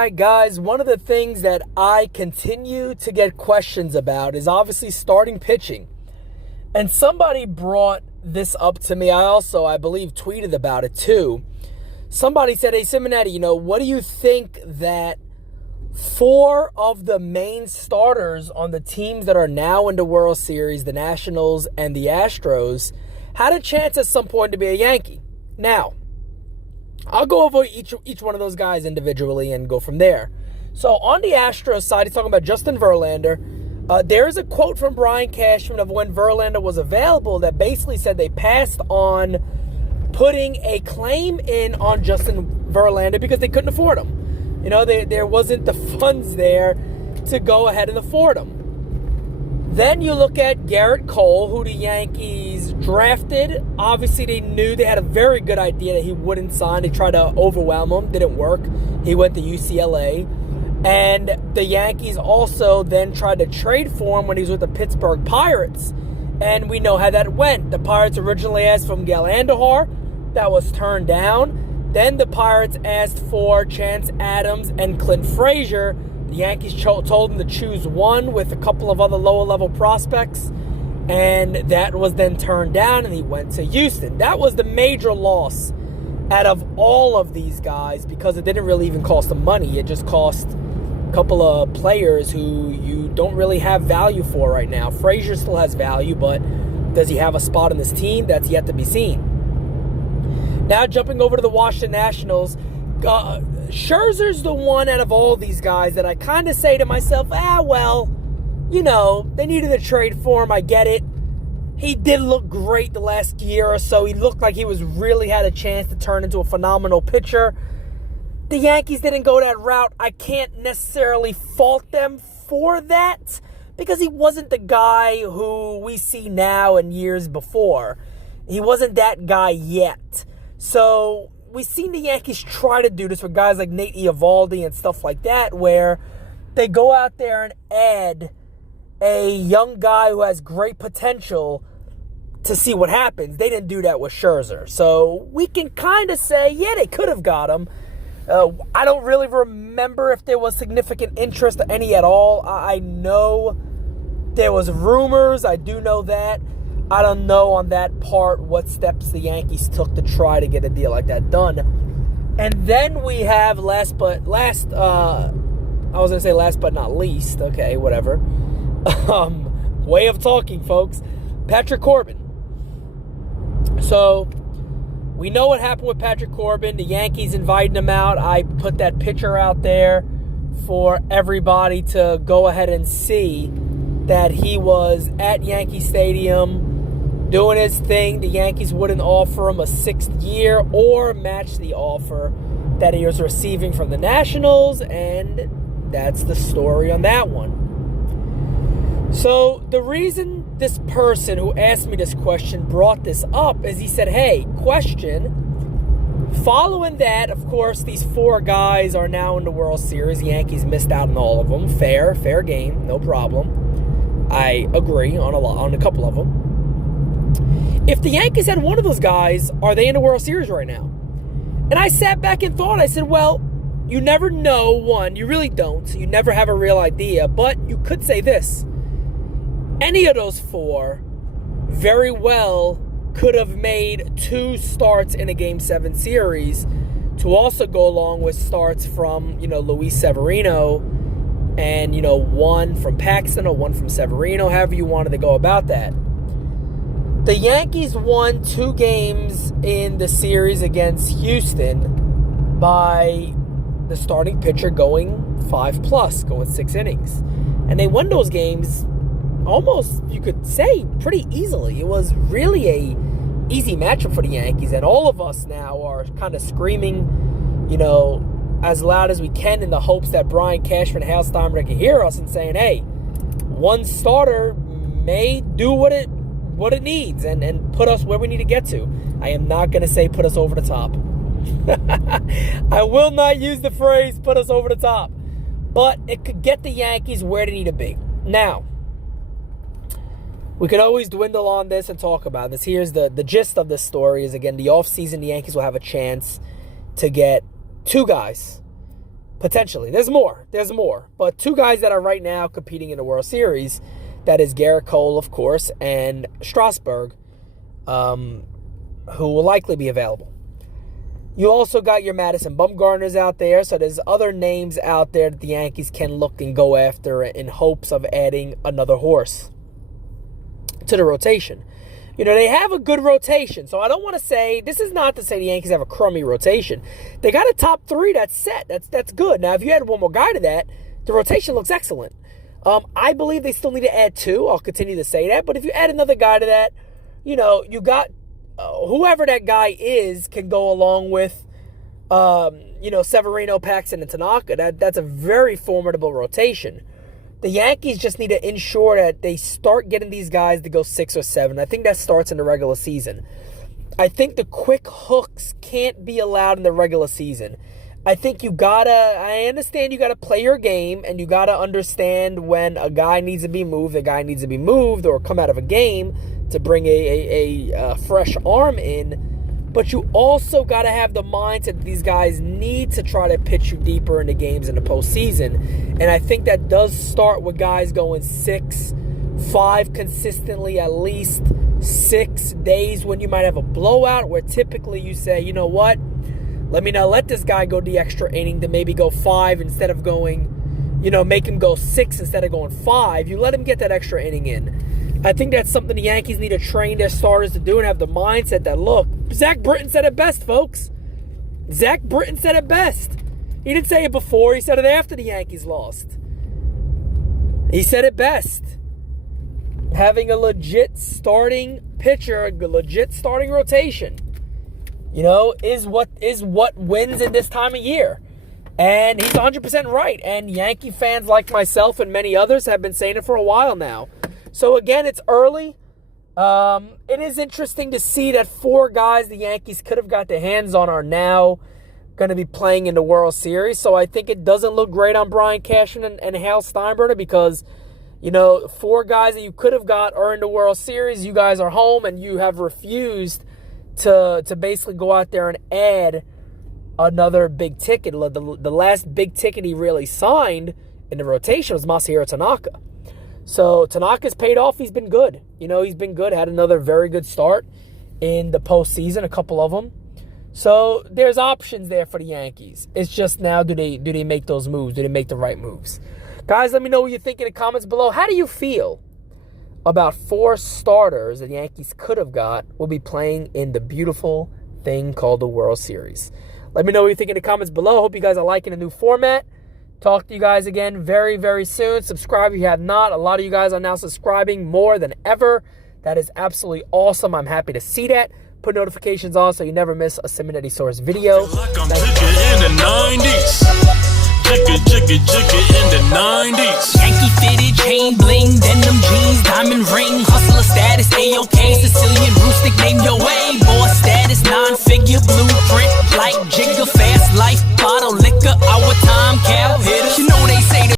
right, guys, one of the things that I continue to get questions about is obviously starting pitching. And somebody brought this up to me. I believe, tweeted about it too. Somebody said, hey, Simonetti, what do you think that 4 of the main starters on the teams that are now in the World Series, the Nationals and the Astros, had a chance at some point to be a Yankee? Now, I'll go over each one of those guys individually and go from there. So on the Astros side, he's talking about Justin Verlander. There is a quote from Brian Cashman of when Verlander was available that basically said they passed on putting a claim in on Justin Verlander because they couldn't afford him. There wasn't the funds there to go ahead and afford him. Then you look at Garrett Cole, who the Yankees drafted. Obviously, they knew they had a very good idea that he wouldn't sign. They tried to overwhelm him. Didn't work. He went to UCLA. And the Yankees also then tried to trade for him when he was with the Pittsburgh Pirates. And we know how that went. The Pirates originally asked for Miguel Andujar. That was turned down. Then the Pirates asked for Chance Adams and Clint Frazier. The Yankees told him to choose one with a couple of other lower-level prospects, and that was then turned down, and he went to Houston. That was the major loss out of all of these guys because it didn't really even cost them money. It just cost a couple of players who you don't really have value for right now. Frazier still has value, but does he have a spot on this team? That's yet to be seen. Now jumping over to the Washington Nationals, Scherzer's the one out of all these guys that I kind of say to myself, they needed a trade for him. I get it. He did look great the last year or so. He looked like he was really had a chance to turn into a phenomenal pitcher. The Yankees didn't go that route. I can't necessarily fault them for that because he wasn't the guy who we see now and years before. He wasn't that guy yet. So we've seen the Yankees try to do this with guys like Nate Eovaldi and stuff like that, where they go out there and add a young guy who has great potential to see what happens. They didn't do that with Scherzer. So we can kind of say, yeah, they could have got him. I don't really remember if there was significant interest, any at all. I know there was rumors. I do know that. I don't know on that part what steps the Yankees took to try to get a deal like that done. And then we have last but not least. Okay, whatever. Way of talking, folks. Patrick Corbin. So we know what happened with Patrick Corbin. The Yankees invited him out. I put that picture out there for everybody to go ahead and see that he was at Yankee Stadium doing his thing. The Yankees wouldn't offer him a 6th year or match the offer that he was receiving from the Nationals, and that's the story on that one. So the reason this person who asked me this question brought this up is he said, hey, question. Following that, of course, these 4 guys are now in the World Series. The Yankees missed out on all of them. Fair game, no problem. I agree on a couple of them. If the Yankees had one of those guys, are they in the World Series right now? And I sat back and thought, I said, well, you never know, one, you really don't. You never have a real idea, but you could say this. Any of those 4 very well could have made 2 starts in a Game 7 series to also go along with starts from, Luis Severino and, one from Paxton or one from Severino, however you wanted to go about that. The Yankees won 2 games in the series against Houston by the starting pitcher going 5+, going 6 innings. And they won those games almost, you could say, pretty easily. It was really a easy matchup for the Yankees, and all of us now are kind of screaming, as loud as we can in the hopes that Brian Cashman and Hal Steinbrenner can hear us and saying, hey, one starter may do what it needs and put us where we need to get to. I am not going to say put us over the top. I will not use the phrase put us over the top. But it could get the Yankees where they need to be. Now, we could always dwindle on this and talk about this. Here's the gist of this story is, again, the offseason, the Yankees will have a chance to get 2 guys Potentially. There's more. But two guys that are right now competing in the World Series, that is Garrett Cole, of course, and Strasburg, who will likely be available. You also got your Madison Bumgarners out there, so there's other names out there that the Yankees can look and go after in hopes of adding another horse to the rotation. You know, they have a good rotation, so I don't want to say, this is not to say the Yankees have a crummy rotation. They got a top three that's set. That's good. Now, if you add one more guy to that, the rotation looks excellent. I believe they still need to add two. I'll continue to say that. But if you add another guy to that, you know, you got whoever that guy is can go along with, Severino, Paxton, and Tanaka. That's a very formidable rotation. The Yankees just need to ensure that they start getting these guys to go 6 or 7. I think that starts in the regular season. I think the quick hooks can't be allowed in the regular season. I think I understand you gotta play your game, and you gotta understand when a guy needs to be moved, or come out of a game to bring a fresh arm in. But you also got to have the mindset that these guys need to try to pitch you deeper into games in the postseason. And I think that does start with guys going 6, 5 consistently, at least 6 days when you might have a blowout, where typically you say, you know what, let me not let this guy go the extra inning to maybe go 5 instead of going, make him go 6 instead of going 5. You let him get that extra inning in. I think that's something the Yankees need to train their starters to do and have the mindset that, look, Zach Britton said it best, folks. Zach Britton said it best. He didn't say it before. He said it after the Yankees lost. He said it best. Having a legit starting pitcher, a legit starting rotation, is what wins in this time of year. And he's 100% right. And Yankee fans like myself and many others have been saying it for a while now. So, again, it's early. It is interesting to see that 4 guys the Yankees could have got their hands on are now going to be playing in the World Series. So, I think it doesn't look great on Brian Cashman and Hal Steinbrenner because, 4 guys that you could have got are in the World Series. You guys are home, and you have refused to basically go out there and add another big ticket. The last big ticket he really signed in the rotation was Masahiro Tanaka. So Tanaka's paid off. He's been good. He's been good. Had another very good start in the postseason, a couple of them. So there's options there for the Yankees. It's just now, do they make those moves? Do they make the right moves? Guys, let me know what you think in the comments below. How do you feel about 4 starters that the Yankees could have got will be playing in the beautiful thing called the World Series? Let me know what you think in the comments below. Hope you guys are liking the new format. Talk to you guys again very, very soon. Subscribe if you have not. A lot of you guys are now subscribing more than ever. That is absolutely awesome. I'm happy to see that. Put notifications on so you never miss a Simonetti Source video. Like I'm in the 90s. Jigga in the 90s. Yankee fitted, chain bling, denim jeans, diamond ring, hustle.